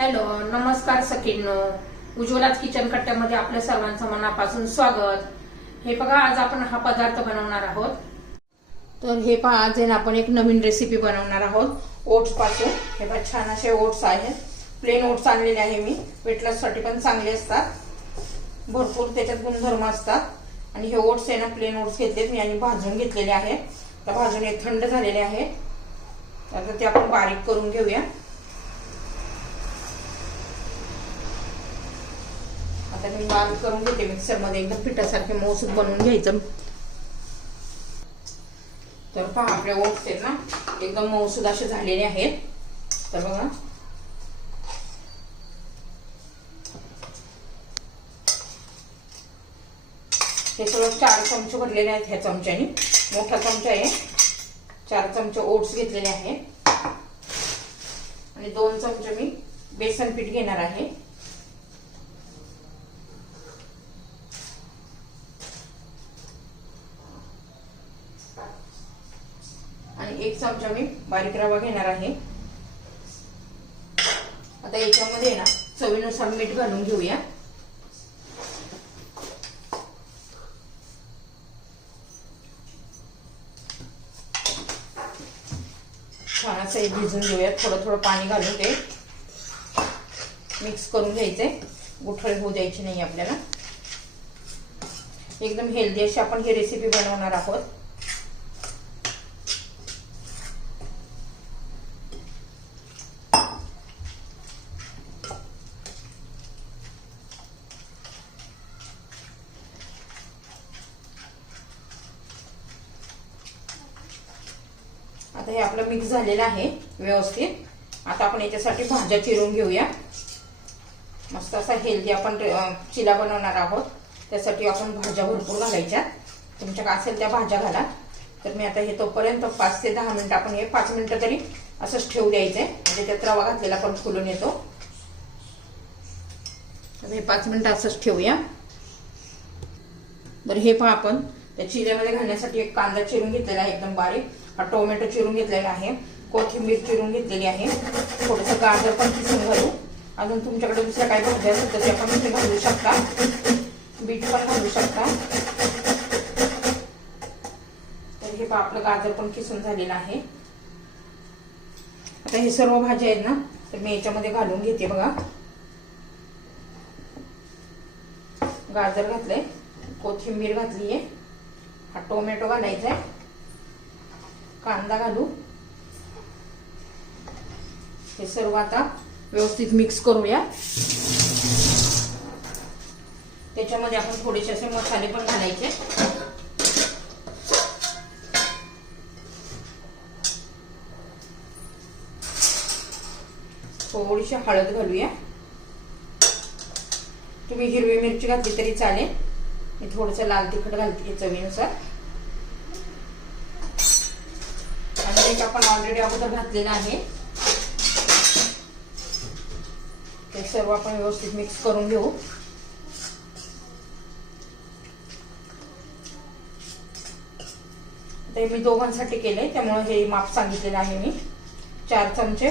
Hello नमस्कार सखींनो. उज्ज्वलाच kitchen कट्ट्यामध्ये आपल्या सर्वांचं मनापासून स्वागत. हे बघा आज आपण हा पदार्थ बनवणार आहोत. तर हे पहा आज ना आपण एक नवीन रेसिपी बनवणार आहोत. ओट्सपासून. हे बघा छान असे ओट्स आहेत. प्लेन ओट्स आणलेले आहे मी. वेट पण चांगले असतात. भरपूर त्याच्यात गुणधर्म असतात. आणि हे ओट्स आहे ना प्लेन ओट्स घेतलेत मी आणि भाजून घेतलेले आहे. तर भाजून हे थंड झालेले आहे. आता ते आपण बारीक करून घेऊया. आता मी बारीक करून घेते मिक्सरमध्ये. एकदम पिठासारखे मऊसूद बनवून घ्यायचं. तर पहा आपल्या ओट्स आहेत ना एकदम मऊसूद असे झालेले आहेत. तर बघा. हे सगळं चार चमचे भरलेले आहेत ह्या चमच्याने. मोठा चमचा आहे. चार चमचे ओट्स घेतलेले आहेत. आणि दोन चमचे मी बेसन पीठ घेणार आहे आणि एक चमचा मी बारीक रवा घेणार आहे. आता याच्यामध्ये ना चवीनुसार मीठ घालून घेऊया. छान असं एक भिजून घेऊया थोडं थोडं पाणी घालून ते मिक्स करून घ्यायचे. गुठळे होऊ द्यायची नाही आपल्याला. एकदम हेल्दी अशी आपण ही रेसिपी बनवणार आहोत. आता हे आपलं मिक्स झालेलं आहे व्यवस्थित. आता आपण याच्यासाठी भाज्या चिरून घेऊया. मस्त असा हेल्दी आपण चिला बनवणार आहोत. त्यासाठी आपण भाज्या भरपूर घालायच्या. तुमच्याकडे असेल त्या भाज्या घाला. तर मी आता हे तोपर्यंत पाच ते दहा मिनिटं आपण हे पाच मिनिटं तरी असंच ठेवू द्यायचं. आहे म्हणजे त्यात रवा घातलेला पण फुलून येतो. तर हे पाच मिनिटं असंच ठेवूया. तर हे पण आपण. त्या चिऱ्यामध्ये घालण्यासाठी एक कांदा चिरून घेतलेला आहे एकदम बारीक. हा टोमॅटो चिरून घेतलेला आहे. कोथिंबीर चिरून घेतलेली आहे. थोडंसं गाजर पण किसून घालू. अजून तुमच्याकडे दुसऱ्या काही भाज्या असतील तर त्या पण तुम्ही घालू शकता. बीट पण घालू शकता. तर हे पहा आपलं गाजर पण किसून झालेलं आहे. आता हे सर्व भाज्या आहेत ना तर मी याच्यामध्ये घालून घेते बघा. गाजर घातलंय कोथिंबीर घातली आहे हा टोमॅटो घालायचा आहे. कांदा घालू. हे सर्व आता व्यवस्थित मिक्स करूया. त्याच्यामध्ये आपण थोडेसे असे मसाले पण घालायचे. थोडीशी हळद घालूया. तुम्ही हिरवी मिरची घातली तरी चालेल. मी थोडस लाल तिखट घालते चवीनुसार आणि एक आपण ऑलरेडी अगोदर घातलेलं आहे. ते सर्व आपण व्यवस्थित मिक्स करून घेऊ. ते मी दोघांसाठी केले त्यामुळे हे माप सांगितलेलं आहे मी. चार चमचे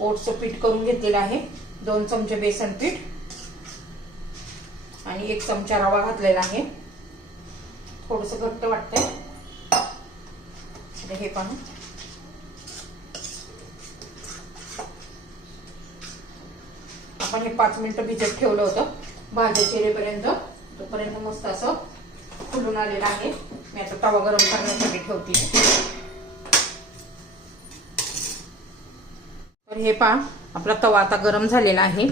ओटचं पीठ करून घेतलेलं आहे. दोन चमचे बेसन पीठ. आणि एक चमचा रवा घातलेला आहे. थोडस घट्ट वाटतंय. हे पण आपण हे पाच मिनिटं भिजत ठेवलं होतं. भाज्या चिरेपर्यंत तोपर्यंत मस्त असं फुलून आलेलं आहे. मी आता तवा गरम करण्यासाठी ठेवते. तर हे पहा आपला तवा आता गरम झालेला आहे.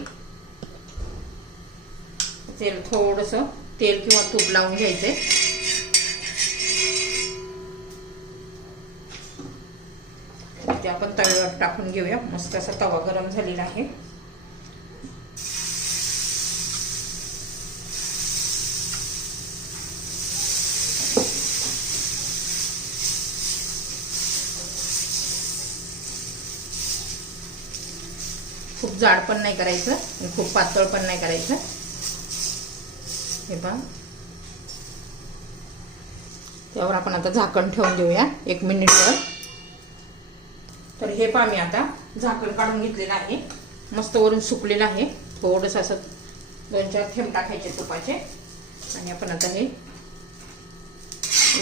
तेल थोडस तेल किंवा तूप लावून घ्यायचे ते आपण तव्यावर टाकून घेऊया. मस्त असा तवा गरम झालेला आहे. खूप जाड पण नाही करायचं आणि खूप पातळ पण नाही करायचं. हे पहा. त्यावर आपण आता झाकण ठेवून देऊया एक मिनिटवर तर हे पहा मी आता झाकण काढून घेतलेलं आहे. मस्त वरून सुकलेलं आहे. थोडंसं असं दोन चार थेंब टाकायचे तुपाचे. आणि आपण आता हे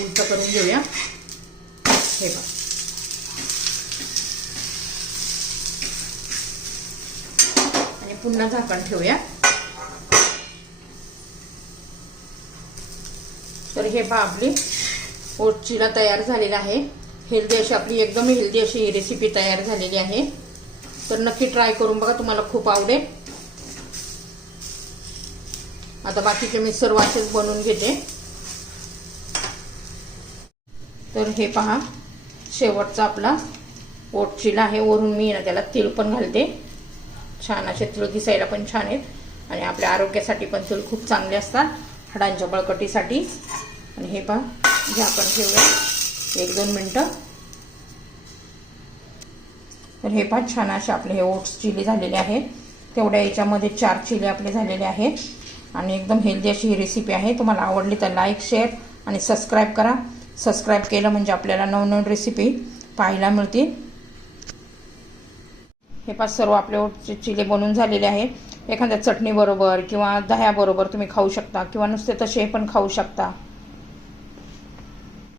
उलट करून घेऊया. हे पहा आणि पुन्हा झाकण ठेवूया. तर हे पहा आपली ओटचीला तयार झालेलं आहे. हेल्दी अशी आपली एकदम हेल्दी अशी ही रेसिपी तयार झालेली आहे. तर नक्की ट्राय करून बघा तुम्हाला खूप आवडेल. आता बाकीचे मी सर्व असेच बनवून घेते. तर हे पहा शेवटचा आपला ओटचीला आहे. वरून मी ना त्याला तेल पण घालते. छान असे तिळ दिसायला पण छान आहेत. आणि आपल्या आरोग्यासाठी पण तिळ खूप चांगले असतात. हाडांच्या बळकटीसाठी. आणि हे पहा हे आपण ठेवूया. एक दोन मिनटं. तर हे पहा छान असे आपले हे ओट्स चिली झालेले आहेत. तेवढ्या याच्यामध्ये चार चिली आपले झालेले आहेत. आणि एकदम हेल्दी अशी ही रेसिपी आहे. तुम्हाला आवडली तर लाईक शेअर आणि सबस्क्राईब करा. सबस्क्राईब केलं म्हणजे आपल्याला नवनवीन रेसिपी पाहायला मिळतील. हे पाच सर्व आपले ओटचे चिले बनून झालेले आहेत. एखाद्या चटणीबरोबर किंवा दह्याबरोबर तुम्ही खाऊ शकता किंवा नुसते तसे पण खाऊ शकता.